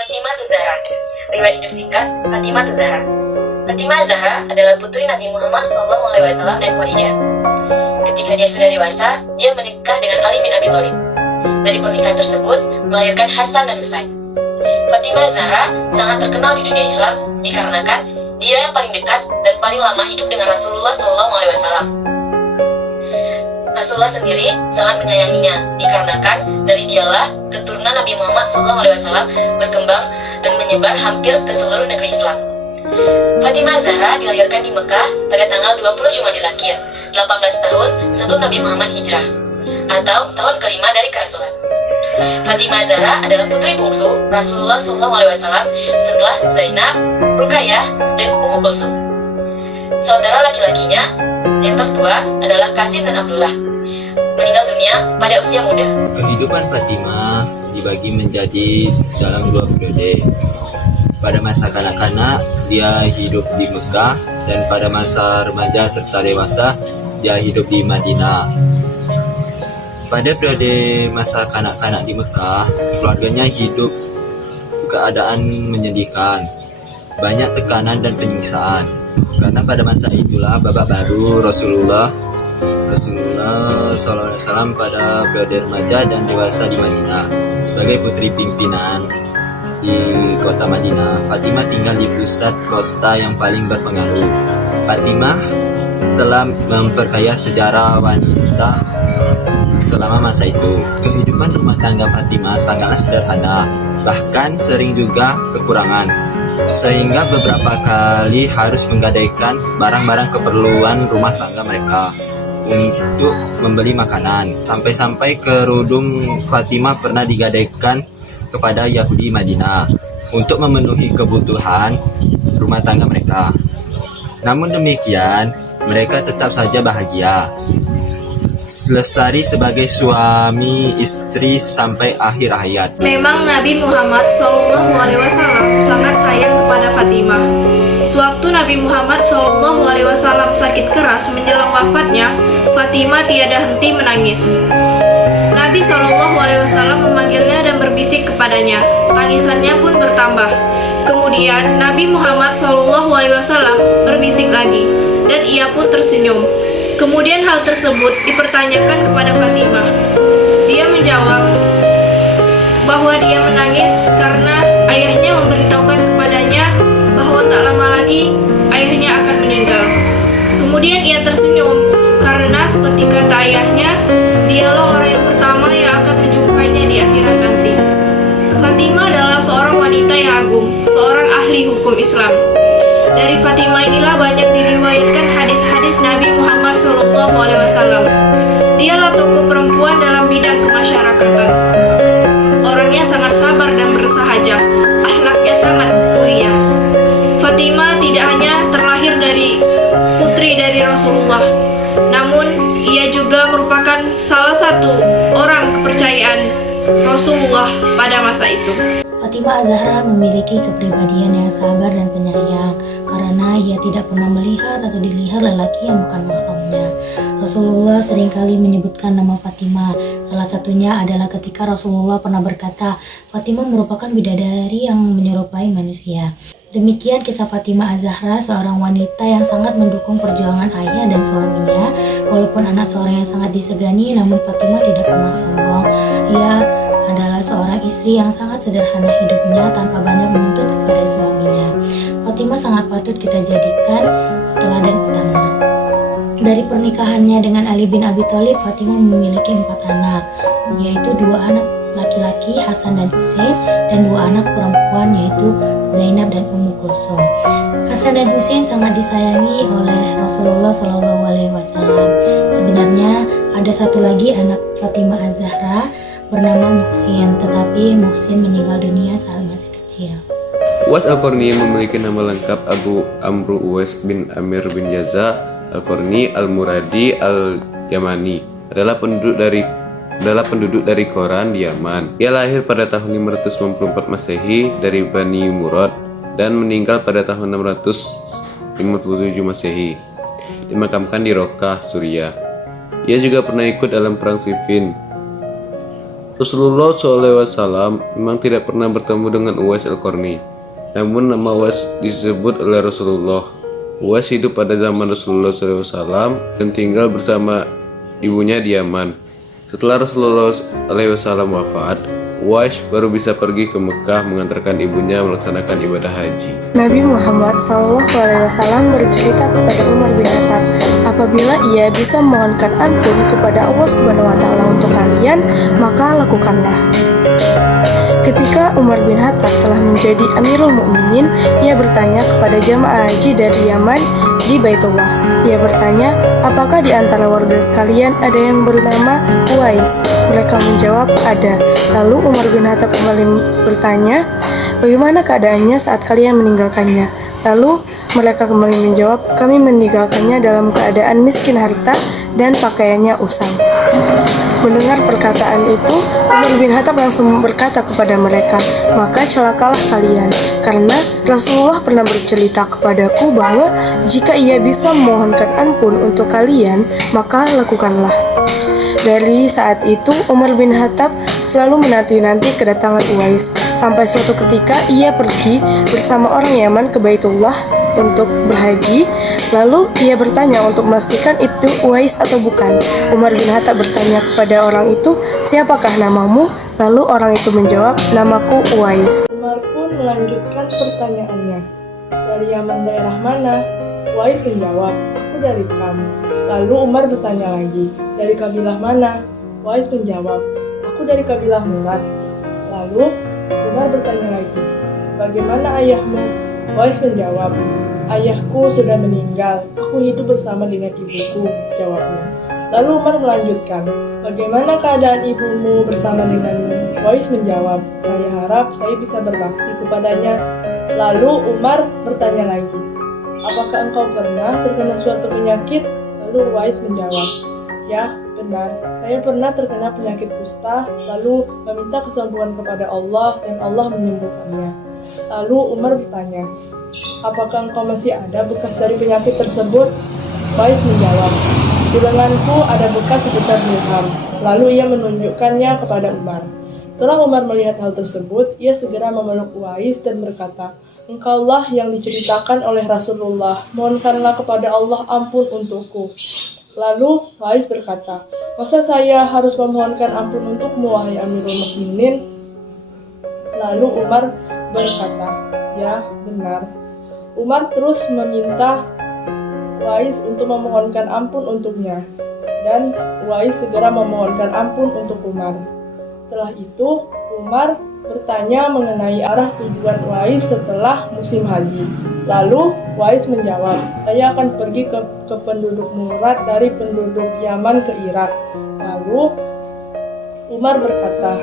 Fatimah Zahra. Riwayat hidup singkat Fatimah Zahra. Fatimah Zahra adalah putri Nabi Muhammad SAW dan Khadijah. Ketika dia sudah dewasa, dia menikah dengan Ali bin Abi Thalib. Dari pernikahan tersebut, melahirkan Hasan dan Husain. Fatimah Zahra sangat terkenal di dunia Islam dikarenakan dia yang paling dekat dan paling lama hidup dengan Rasulullah SAW. Rasulullah sendiri sangat menyayanginya dikarenakan dari dialah keturunan Nabi Muhammad SAW berkembang dan menyebar hampir ke seluruh negeri Islam. Fatimah Zahra dilahirkan di Mekah pada tanggal 20 Jumadil Akhir, 18 tahun sebelum Nabi Muhammad hijrah, atau tahun kelima dari kerasulan. Fatimah Zahra adalah putri bungsu Rasulullah SAW setelah Zainab, Ruqayyah, dan Ummu Kulsum. Saudara laki-lakinya yang tertua adalah Qasim dan Abdullah, meninggal dunia pada usia muda. Kehidupan Fatimah dibagi menjadi dalam dua periode. Pada masa kanak-kanak, dia hidup di Mekah, dan pada masa remaja serta dewasa, dia hidup di Madinah. Pada periode masa kanak-kanak di Mekah, keluarganya hidup keadaan menyedihkan, banyak tekanan dan penyiksaan. Karena pada masa itulah babak baru Rasulullah SAW pada periode remaja dan dewasa di Madinah. Sebagai putri pimpinan di kota Madinah, Fatimah tinggal di pusat kota yang paling berpengaruh. Fatimah telah memperkaya sejarah wanita selama masa itu. Kehidupan rumah tangga Fatimah sangatlah sederhana, bahkan sering juga kekurangan, sehingga beberapa kali harus menggadaikan barang-barang keperluan rumah tangga mereka untuk membeli makanan. Sampai-sampai kerudung Fatimah pernah digadaikan kepada Yahudi Madinah untuk memenuhi kebutuhan rumah tangga mereka. Namun demikian, mereka tetap saja bahagia, lestari sebagai suami istri sampai akhir hayat. Memang Nabi Muhammad SAW sangat sayang kepada Fatimah. Sewaktu Nabi Muhammad SAW sakit keras menjelang wafatnya, Fatimah tiada henti menangis. Nabi SAW memanggilnya dan berbisik kepadanya. Tangisannya pun bertambah. Kemudian Nabi Muhammad SAW berbisik lagi, dan ia pun tersenyum. Kemudian hal tersebut dipertanyakan kepada Fatimah. Dia menjawab bahwa dia menangis karena ayahnya memberitahukan kepadanya bahwa tak lama lagi ayahnya akan meninggal. Kemudian ia tersenyum karena seperti kata ayahnya, dialah orang yang pertama yang akan menjumpainya di akhirat nanti. Fatimah adalah seorang wanita yang agung, seorang ahli hukum Islam. Dari Fatimah inilah banyak diriwayatkan hadis-hadis Nabi Muhammad SAW. Dialah tokoh perempuan dalam bidang kemasyarakatan. Orangnya sangat sabar dan bersahaja, akhlaknya sangat mulia. Fatimah tidak hanya terlahir dari putri dari Rasulullah, namun ia juga merupakan salah satu orang kepercayaan Rasulullah pada masa itu. Fatimah Zahra memiliki kepribadian yang sabar dan penyayang karena ia tidak pernah melihat atau dilihat lelaki yang bukan mahramnya. Rasulullah seringkali menyebutkan nama Fatimah. Salah satunya adalah ketika Rasulullah pernah berkata, Fatimah merupakan bidadari yang menyerupai manusia. Demikian kisah Fatimah Zahra, seorang wanita yang sangat mendukung perjuangan ayah dan suaminya. Walaupun anak seorang yang sangat disegani, namun Fatimah tidak pernah sombong. Ia adalah seorang istri yang sangat sederhana hidupnya tanpa banyak menuntut kepada suaminya. Fatimah sangat patut kita jadikan teladan utama. Dari pernikahannya dengan Ali bin Abi Thalib, Fatimah memiliki 4 anak, yaitu 2 anak laki-laki Hasan dan Husain, dan 2 anak perempuan yaitu Zainab dan Ummu Kulsum. Hasan dan Husain sangat disayangi oleh Rasulullah SAW. Sebenarnya ada satu lagi anak Fatimah Az-Zahra bernama Muhsin, tetapi Muhsin meninggal dunia saat masih kecil. Uwais Al-Qarni memiliki nama lengkap Abu Amru Uwais bin Amir bin Jaza Al-Qarni Al-Muradi Al-Yamani, adalah penduduk dari Qoran di Yaman. Ia lahir pada tahun 594 Masehi dari Bani Murad dan meninggal pada tahun 657 Masehi. Dimakamkan di Rokkah, Suriah. Ia juga pernah ikut dalam perang Siffin. Rasulullah SAW memang tidak pernah bertemu dengan Uwais Al-Qarni. Namun nama Uwais disebut oleh Rasulullah. Uwais hidup pada zaman Rasulullah SAW dan tinggal bersama ibunya di Yaman. Setelah Rasulullah SAW wafat, Uwais baru bisa pergi ke Mekah mengantarkan ibunya melaksanakan ibadah haji. Nabi Muhammad SAW bercerita kepada Umar bin Khattab, apabila ia bisa memohonkan ampun kepada Allah Subhanahu wa Ta'ala untuk kalian, maka lakukanlah. Ketika Umar bin Khattab telah menjadi Amirul Mukminin, ia bertanya kepada jamaah haji dari Yaman di Baitullah. Ia bertanya, apakah di antara warga sekalian ada yang bernama Uwais? Mereka menjawab, ada. Lalu Umar bin Khattab kembali bertanya, bagaimana keadaannya saat kalian meninggalkannya? Lalu mereka kembali menjawab, kami meninggalkannya dalam keadaan miskin harta dan pakaiannya usang. Mendengar perkataan itu, Umar bin Khattab langsung berkata kepada mereka, maka celakalah kalian, karena Rasulullah pernah bercerita kepadaku bahwa jika ia bisa memohonkan ampun untuk kalian, maka lakukanlah. Dari saat itu, Umar bin Khattab selalu menanti-nanti kedatangan Uwais, sampai suatu ketika ia pergi bersama orang Yaman ke Baitullah untuk berhaji. Lalu ia bertanya untuk memastikan itu Uwais atau bukan. Umar bin Khattab bertanya kepada orang itu, siapakah namamu? Lalu orang itu menjawab, namaku Uwais. Umar pun melanjutkan pertanyaannya, dari Yaman daerah mana? Uwais menjawab, aku dari Kam. Lalu Umar bertanya lagi, dari kabilah mana? Uwais menjawab, aku dari kabilah Murad. Lalu Umar bertanya lagi, bagaimana ayahmu? Uwais menjawab, ayahku sudah meninggal, aku hidup bersama dengan ibuku, jawabnya. Lalu Umar melanjutkan, bagaimana keadaan ibumu bersama denganmu? Uwais menjawab, saya harap saya bisa berbakti kepadanya. Lalu Umar bertanya lagi, apakah engkau pernah terkena suatu penyakit? Lalu Uwais menjawab, ya benar, saya pernah terkena penyakit kusta, lalu meminta kesembuhan kepada Allah dan Allah menyembuhkannya. Lalu Umar bertanya, apakah engkau masih ada bekas dari penyakit tersebut? Uwais menjawab, di lenganku ada bekas sebesar dirham. Lalu ia menunjukkannya kepada Umar. Setelah Umar melihat hal tersebut, ia segera memeluk Uwais dan berkata, engkaulah yang diceritakan oleh Rasulullah, mohonkanlah kepada Allah ampun untukku. Lalu Uwais berkata, masa saya harus memohonkan ampun untukmu, wahai Amirul Mukminin? Lalu Umar berkata, ya benar. Umar terus meminta Uwais untuk memohonkan ampun untuknya, dan Uwais segera memohonkan ampun untuk Umar. Setelah itu, Umar bertanya mengenai arah tujuan Uwais setelah musim haji. Lalu Uwais menjawab, saya akan pergi ke penduduk Murad dari penduduk Yaman ke Irak. Lalu Umar berkata,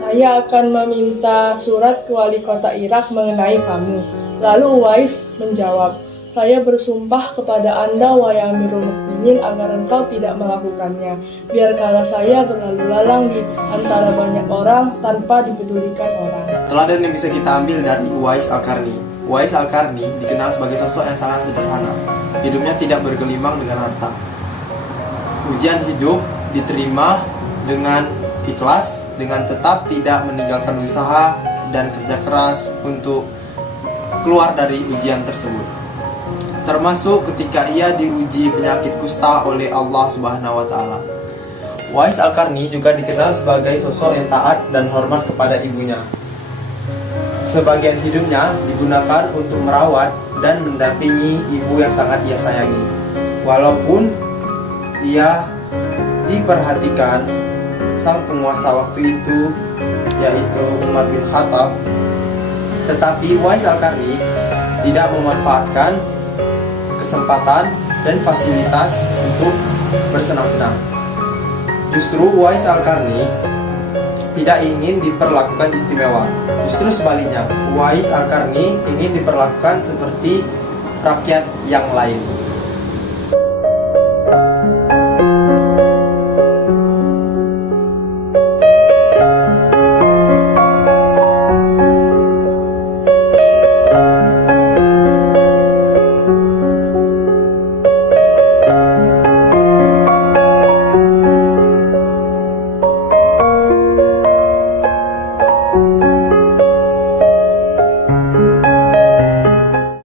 saya akan meminta surat ke wali kota Irak mengenai kamu. Lalu Uwais menjawab, saya bersumpah kepada Anda, wahai Amirul Mukminin, agar engkau tidak melakukannya. Biarkanlah saya berlalu lalang di antara banyak orang tanpa dipedulikan orang. Teladan yang bisa kita ambil dari Uwais Al-Qarni. Uwais Al-Qarni dikenal sebagai sosok yang sangat sederhana. Hidupnya tidak bergelimang dengan harta. Ujian hidup diterima dengan ikhlas, dengan tetap tidak meninggalkan usaha dan kerja keras untuk keluar dari ujian tersebut. Termasuk ketika ia diuji penyakit kusta oleh Allah Subhanahu wa Ta'ala. Uwais Al-Qarni juga dikenal sebagai sosok yang taat dan hormat kepada ibunya. Sebagian hidupnya digunakan untuk merawat dan mendampingi ibu yang sangat ia sayangi. Walaupun ia diperhatikan sang penguasa waktu itu, yaitu Umar bin Khattab, tetapi Uwais Al-Qarni tidak memanfaatkan kesempatan dan fasilitas untuk bersenang-senang. Justru Uwais Al-Qarni tidak ingin diperlakukan istimewa. Justru sebaliknya, Uwais Al-Qarni ingin diperlakukan seperti rakyat yang lain.